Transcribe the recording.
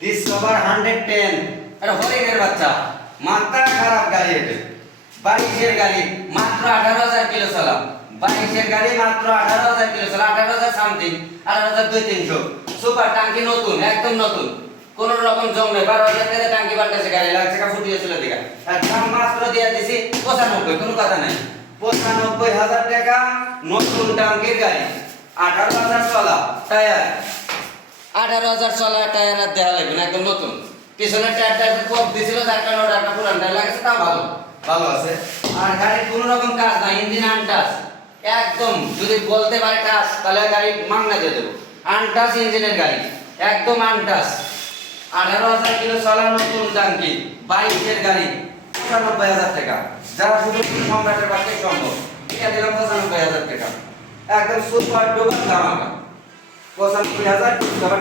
Discover 110 এটা হরিণের বাচ্চা, মাথা খারাপ গাড়ি এটা। 22 এর গাড়ি মাত্র 18,000 কিলো চালাম। 22 এর গাড়ি মাত্র 18,000 কিলো চালাম, 18,000 সামথিং, 18,200-300। সুপার টাঙ্কি নতুন, একদম নতুন, কোন রকম জং নেই। 12,000 টাকা টাঙ্কি পাল্টেছে, গাড়ি লাগছে কা ফুটিয়েছিল দিকা। আর দাম মাত্র দিয়ে দিছি 95, কোনো কথা নাই। 95,000 টাকা নতুন টাঙ্কির গাড়ি, 18,000 চলা টায়ার, 18,000 চলা টায়ার আর দেয়া লাগবে না, একদম নতুন। পিছনের টায়ারটা কপ দিছিল, যার কারণে ওটা পুরান টায়ার লাগছে, তা ভালো ভালো আছে। আর গাড়ির কোনো রকম কাজ নাই, ইঞ্জিন আনটাচ একদম। যদি বলতে পারে টাচ, তাহলে গাড়ি মাংনা দিয়ে দেবো। আনটাচ ইঞ্জিনের গাড়ি, একদম আনটাচ। 18,000 কিলো চলা নতুন টাঙ্কি, 22 এর গাড়ি, 95,000 টাকা। যারা শুধু সম্রাটের বাক্যে সম্ভব, এটা দিলাম 95,000 টাকা। একদম সুপার ডুপার দাম। 95,000 টাকা।